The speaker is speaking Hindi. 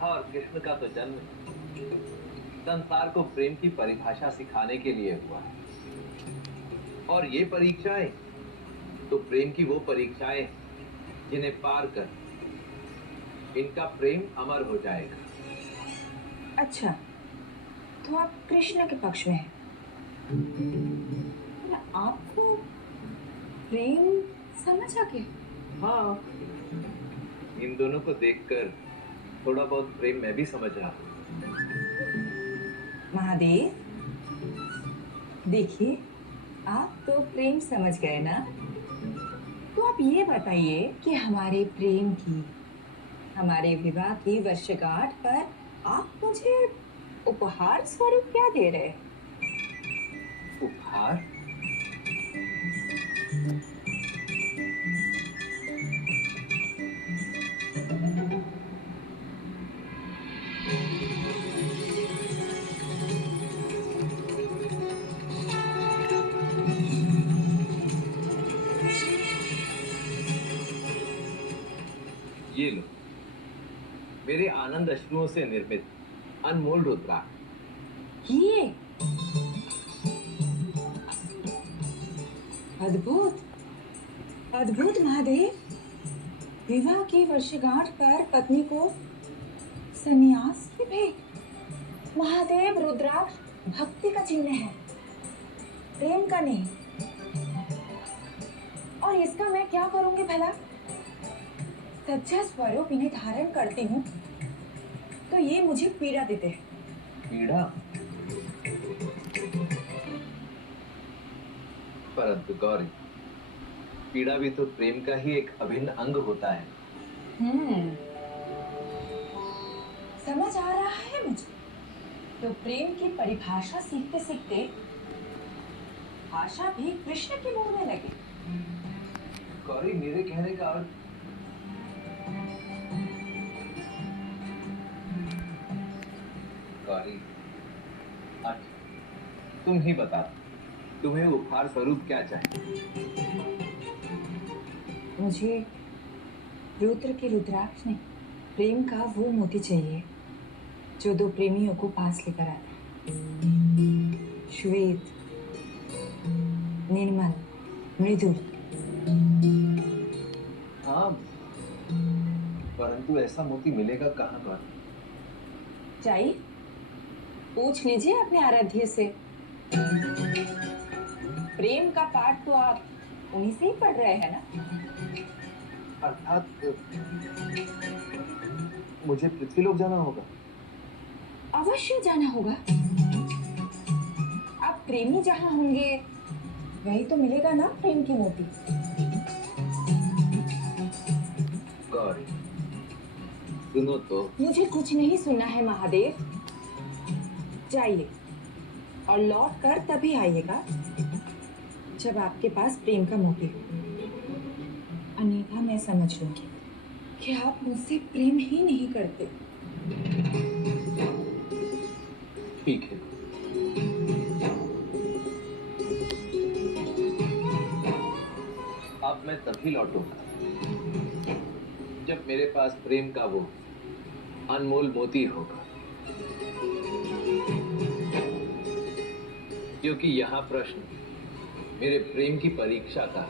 राधा और कृष्ण का तो जन्म संसार को प्रेम की परिभाषा सिखाने के लिए हुआ है। और ये परीक्षाएं तो प्रेम की वो परीक्षाएं जिन्हें पार कर इनका प्रेम अमर हो जाएगा। अच्छा, तो आप कृष्ण के पक्ष में हैं। पर आपको प्रेम समझ आ गया? हाँ, इन दोनों को देखकर थोड़ा बहुत प्रेम मैं भी समझ रहा हूँ। महादेव, देखिए, आप तो प्रेम समझ गए ना? तो आप ये बताइए कि हमारे विवाह की वर्षगांठ पर आप मुझे उपहार स्वरूप क्या दे रहे हैं? उपहार? ये लो, मेरे आनंद अश्रुओं से निर्मित अनमोल रुद्राक्ष। ये अद्भुत, अद्भुत महादेव! विवाह की वर्षगांठ पर पत्नी को संन्यास की भेंट। महादेव, रुद्राक्ष भक्ति का चिन्ह है, प्रेम का नहीं। और इसका मैं क्या करूंगी भला? सच्चा स्वरूप इन्हें धारण करती हूँ तो ये मुझे पीड़ा देते हैं। पीड़ा? परंतु गौरी, पीड़ा भी तो प्रेम का ही एक अभिन्न अंग होता है। समझ आ रहा है मुझे। तो प्रेम की परिभाषा सीखते सीखते भाषा भी कृष्ण के मुंह में लगी। गौरी, मेरे कहने का अर्थ गौरी, अच्छा तुम ही बता, तुम्हें उपहार स्वरूप क्या चाहिए? मुझे रुद्र के रुद्राक्ष नहीं, प्रेम का वो मोती चाहिए जो दो प्रेमियों को पास लेकर आता है। श्वेत, निर्मल, मृदुल। हाँ, परंतु ऐसा मोती मिलेगा कहाँ पर? चाहिए, पूछ लीजिए अपने आराध्य से। प्रेम का पाठ तो आप उन्हीं से ही पढ़ रहे हैं ना? अर्थात मुझे पृथ्वीलोक जाना होगा? अवश्य जाना होगा। आप प्रेमी जहां होंगे वही तो मिलेगा ना प्रेम की मोती। गौरी, सुनो तो। मुझे कुछ नहीं सुनना है महादेव। जाइए और लौट कर तभी आइएगा जब आपके पास प्रेम का मोती हो। अन्यथा मैं समझ लूंगी कि आप मुझसे प्रेम ही नहीं करते। ठीक है। अब मैं तभी लौटूंगा जब मेरे पास प्रेम का वो अनमोल मोती होगा, क्योंकि यहाँ प्रश्न मेरे प्रेम की परीक्षा का